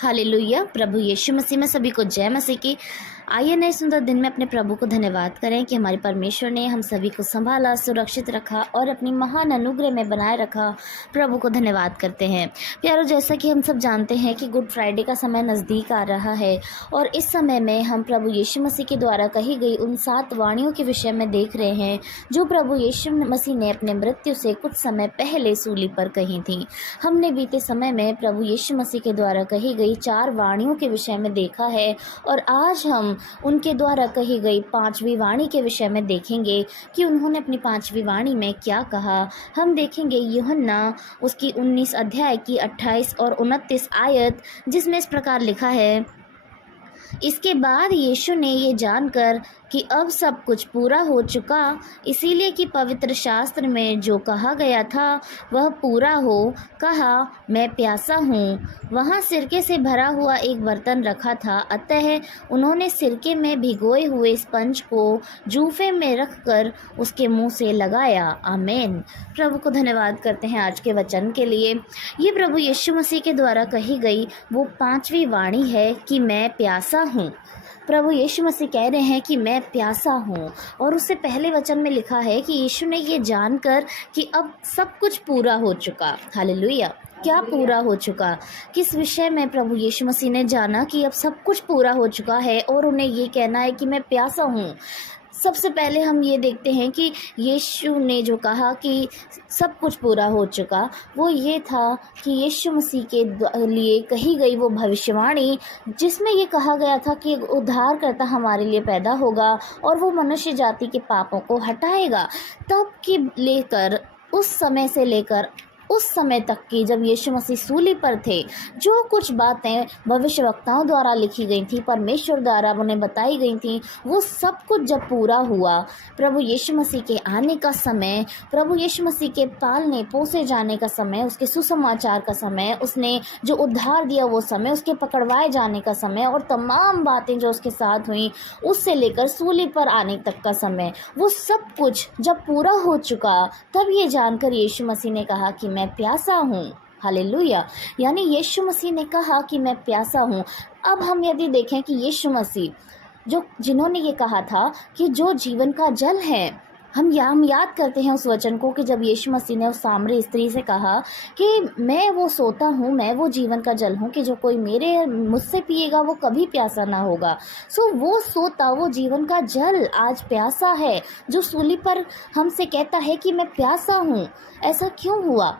Hallelujah. प्रभु यीशु मसीह में सभी को जय मसीह की। आइए नए सुंदर दिन में अपने प्रभु को धन्यवाद करें कि हमारे परमेश्वर ने हम सभी को संभाला, सुरक्षित रखा और अपनी महान अनुग्रह में बनाए रखा। प्रभु को धन्यवाद करते हैं। प्यारो, जैसा कि हम सब जानते हैं कि गुड फ्राइडे का समय नज़दीक आ रहा है और इस समय में हम प्रभु यीशु मसीह के द्वारा कही गई उन 7 वाणियों के विषय में देख रहे हैं जो प्रभु यीशु मसीह ने अपने मृत्यु से कुछ समय पहले सूली पर कही थी। हमने बीते समय में प्रभु यीशु मसीह के द्वारा कही गई 4 वाणियों के विषय में देखा है और आज हम उनके द्वारा कही गई 5वीं वाणी के विषय में देखेंगे कि उन्होंने अपनी 5वीं वाणी में क्या कहा। हम देखेंगे यूहन्ना उसकी 19 अध्याय की 28 और 29 आयत, जिसमें इस प्रकार लिखा है। इसके बाद यीशु ने ये जानकर कि अब सब कुछ पूरा हो चुका, इसीलिए कि पवित्र शास्त्र में जो कहा गया था वह पूरा हो, कहा, मैं प्यासा हूँ। वहाँ सिरके से भरा हुआ एक बर्तन रखा था, अतः उन्होंने सिरके में भिगोए हुए स्पंज को जूफे में रखकर उसके मुंह से लगाया। आमीन। प्रभु को धन्यवाद करते हैं आज के वचन के लिए। ये प्रभु यीशु मसीह के द्वारा कही गई वो 5वीं वाणी है कि मैं प्यासा हूँ। प्रभु यीशु मसीह कह रहे हैं कि मैं प्यासा हूँ और उससे पहले वचन में लिखा है कि यीशु ने ये जानकर कि अब सब कुछ पूरा हो चुका। हालेलुया। क्या पूरा हो चुका? किस विषय में प्रभु यीशु मसीह ने जाना कि अब सब कुछ पूरा हो चुका है और उन्हें ये कहना है कि मैं प्यासा हूँ। सबसे पहले हम ये देखते हैं कि यीशु ने जो कहा कि सब कुछ पूरा हो चुका, वो ये था कि यीशु मसीह के लिए कही गई वो भविष्यवाणी जिसमें ये कहा गया था कि एक उद्धारकर्ता हमारे लिए पैदा होगा और वो मनुष्य जाति के पापों को हटाएगा। तब की लेकर उस समय से लेकर उस समय तक की जब यीशु मसीह सूली पर थे, जो कुछ बातें भविष्यवक्ताओं द्वारा लिखी गई थी, परमेश्वर द्वारा उन्हें बताई गई थी, वो सब कुछ जब पूरा हुआ, प्रभु यीशु मसीह के आने का समय, प्रभु यीशु मसीह के पालने पोसे जाने का समय, उसके सुसमाचार का समय, उसने जो उद्धार दिया वो समय, उसके पकड़वाए जाने का समय और तमाम बातें जो उसके साथ हुई उससे लेकर सूली पर आने तक का समय, वो सब कुछ जब पूरा हो चुका, तब ये जानकर यीशु मसीह ने कहा कि मैं प्यासा हूँ। हालेलुया। यानी यीशु मसीह ने कहा कि मैं प्यासा हूँ। अब हम यदि देखें कि यीशु मसीह जिन्होंने ये कहा था कि जो जीवन का जल है, हम याद करते हैं उस वचन को कि जब यीशु मसीह ने उस सामरी स्त्री से कहा कि मैं वो सोता हूँ, मैं वो जीवन का जल हूँ कि जो कोई मुझसे पिएगा वो कभी प्यासा ना होगा। सो वो सोता, वो जीवन का जल आज प्यासा है, जो सूली पर हमसे कहता है कि मैं प्यासा हूँ। ऐसा क्यों हुआ?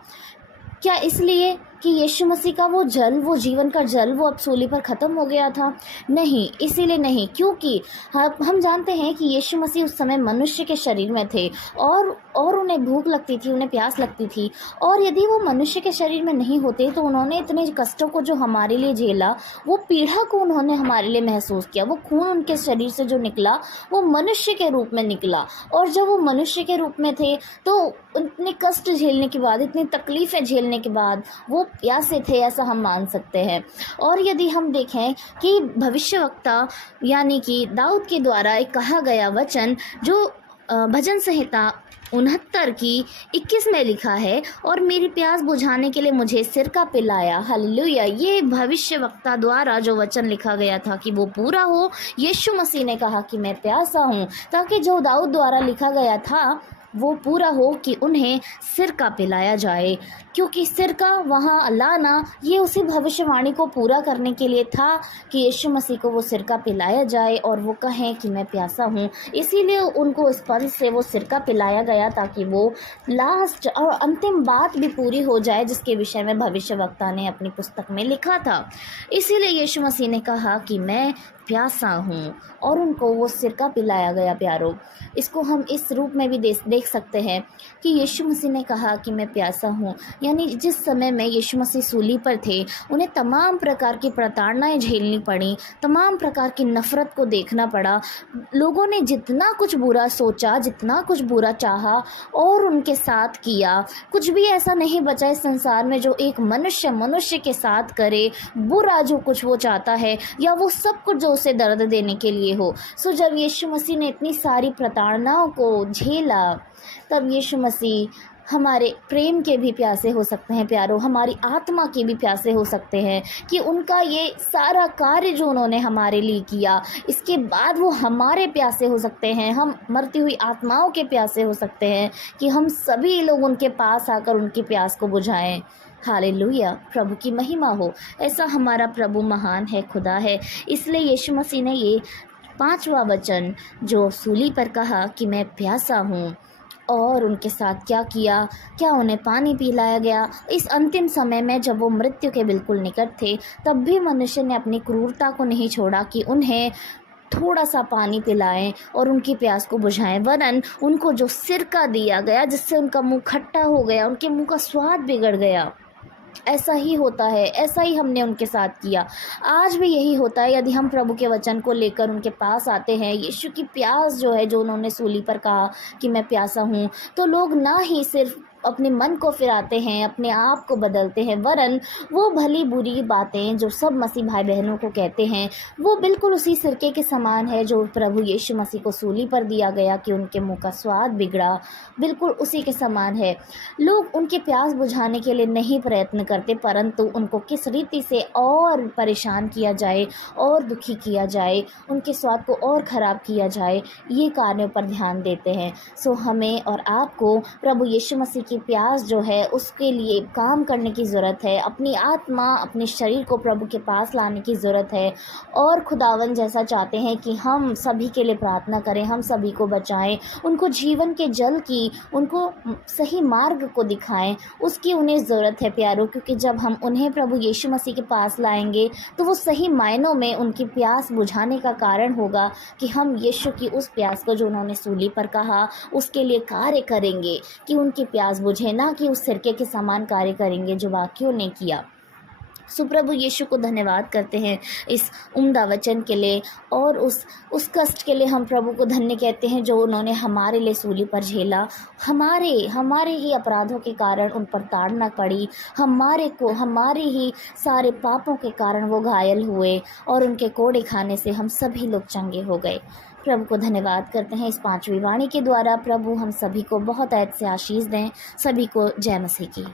क्या इसलिए कि यीशु मसीह का वो जल, वो जीवन का जल, वो अब सूली पर ख़त्म हो गया था? नहीं, इसीलिए नहीं, क्योंकि हम जानते हैं कि यीशु मसीह उस समय मनुष्य के शरीर में थे और उन्हें भूख लगती थी, उन्हें प्यास लगती थी, और यदि वो मनुष्य के शरीर में नहीं होते तो उन्होंने इतने कष्टों को जो हमारे लिए झेला, वो पीड़ा को उन्होंने हमारे लिए महसूस किया। वो खून उनके शरीर से जो निकला वो मनुष्य के रूप में निकला, और जब वो मनुष्य के रूप में थे तो इतने कष्ट झेलने के बाद, इतनी तकलीफ़ें झेलने के बाद वो प्यासे थे, ऐसा हम मान सकते हैं। और यदि हम देखें कि भविष्यवक्ता यानी कि दाऊद के द्वारा एक कहा गया वचन जो भजन संहिता 69 की 21 में लिखा है, और मेरी प्यास बुझाने के लिए मुझे सिरका पिलाया। हालेलुया। ये भविष्यवक्ता द्वारा जो वचन लिखा गया था कि वो पूरा हो, यीशु मसीह ने कहा कि मैं प्यासा हूँ, ताकि जो दाऊद द्वारा लिखा गया था वो पूरा हो कि उन्हें सिरका पिलाया जाए, क्योंकि सिरका वहाँ लाना ये उसी भविष्यवाणी को पूरा करने के लिए था कि यीशु मसीह को वो सिरका पिलाया जाए और वो कहें कि मैं प्यासा हूँ। इसीलिए उनको स्पर्श से वो सिरका पिलाया गया ताकि वो लास्ट और अंतिम बात भी पूरी हो जाए जिसके विषय में भविष्यवक्ता ने अपनी पुस्तक में लिखा था। इसीलिए यीशु मसीह ने कहा कि मैं प्यासा हूँ और उनको वो सिरका पिलाया गया। प्यारो, इसको हम इस रूप में भी देख सकते हैं कि यीशु मसीह ने कहा कि मैं प्यासा हूँ, यानी जिस समय में यीशु मसीह सूली पर थे उन्हें तमाम प्रकार की प्रताड़नाएं झेलनी पड़ी, तमाम प्रकार की नफ़रत को देखना पड़ा। लोगों ने जितना कुछ बुरा सोचा, जितना कुछ बुरा चाहा और उनके साथ किया, कुछ भी ऐसा नहीं बचा इस संसार में जो एक मनुष्य के साथ करे बुरा, जो कुछ वो चाहता है या वो सब कुछ जो उसे दर्द देने के लिए हो। सो जब यीशु मसीह ने इतनी सारी प्रताड़नाओं को झेला, तब यीशु मसीह हमारे प्रेम के भी प्यासे हो सकते हैं प्यारो, हमारी आत्मा के भी प्यासे हो सकते हैं कि उनका ये सारा कार्य जो उन्होंने हमारे लिए किया, इसके बाद वो हमारे प्यासे हो सकते हैं, हम मरती हुई आत्माओं के प्यासे हो सकते हैं कि हम सभी लोग उनके पास आकर उनकी प्यास को बुझाएं। हालेलुया, प्रभु की महिमा हो। ऐसा हमारा प्रभु महान है, खुदा है। इसलिए यीशु मसीह ने ये 5वां वचन जो सूली पर कहा कि मैं प्यासा हूँ, और उनके साथ क्या किया, क्या उन्हें पानी पिलाया गया। इस अंतिम समय में जब वो मृत्यु के बिल्कुल निकट थे, तब भी मनुष्य ने अपनी क्रूरता को नहीं छोड़ा कि उन्हें थोड़ा सा पानी पिलाएं और उनकी प्यास को बुझाएं। वरन उनको जो सिरका दिया गया, जिससे उनका मुंह खट्टा हो गया, उनके मुंह का स्वाद बिगड़ गया। ऐसा ही होता है, ऐसा ही हमने उनके साथ किया। आज भी यही होता है। यदि हम प्रभु के वचन को लेकर उनके पास आते हैं, यीशु की प्यास जो है, जो उन्होंने सूली पर कहा कि मैं प्यासा हूँ, तो लोग ना ही सिर्फ अपने मन को फिराते हैं, अपने आप को बदलते हैं, वरन वो भली बुरी बातें जो सब मसीह भाई बहनों को कहते हैं, वो बिल्कुल उसी सिरके के समान है जो प्रभु यीशु मसीह को सूली पर दिया गया कि उनके मुंह का स्वाद बिगड़ा, बिल्कुल उसी के समान है। लोग उनके प्यास बुझाने के लिए नहीं प्रयत्न करते, परंतु उनको किस रीति से और परेशान किया जाए और दुखी किया जाए, उनके स्वाद को और ख़राब किया जाए, ये कार्यों पर ध्यान देते हैं। सो हमें और आपको प्रभु यीशु मसीह की प्यास जो है, उसके लिए काम करने की ज़रूरत है। अपनी आत्मा, अपने शरीर को प्रभु के पास लाने की ज़रूरत है। और खुदावन जैसा चाहते हैं कि हम सभी के लिए प्रार्थना करें, हम सभी को बचाएं, उनको जीवन के जल की, उनको सही मार्ग को दिखाएं, उसकी उन्हें ज़रूरत है प्यारो। क्योंकि जब हम उन्हें प्रभु यीशु मसीह के पास लाएंगे, तो वो सही मायनों में उनकी प्यास बुझाने का कारण होगा कि हम यीशु की उस प्यास को जो उन्होंने सूली पर कहा, उसके लिए कार्य करेंगे कि उनकी प्यास बुझे, ना कि उस सिरके के समान कार्य करेंगे जो वाक्यों ने किया। सुप्रभु यीशु को धन्यवाद करते हैं इस उम्दा वचन के लिए, और उस कष्ट के लिए हम प्रभु को धन्य कहते हैं जो उन्होंने हमारे लिए सूली पर झेला। हमारे ही अपराधों के कारण उन पर ताड़ना पड़ी, हमारे ही सारे पापों के कारण वो घायल हुए, और उनके कोड़े खाने से हम सभी लोग चंगे हो गए। प्रभु को धन्यवाद करते हैं। इस 5वीं वाणी के द्वारा प्रभु हम सभी को बहुत ऐत से आशीष दें। सभी को जय मसीह की।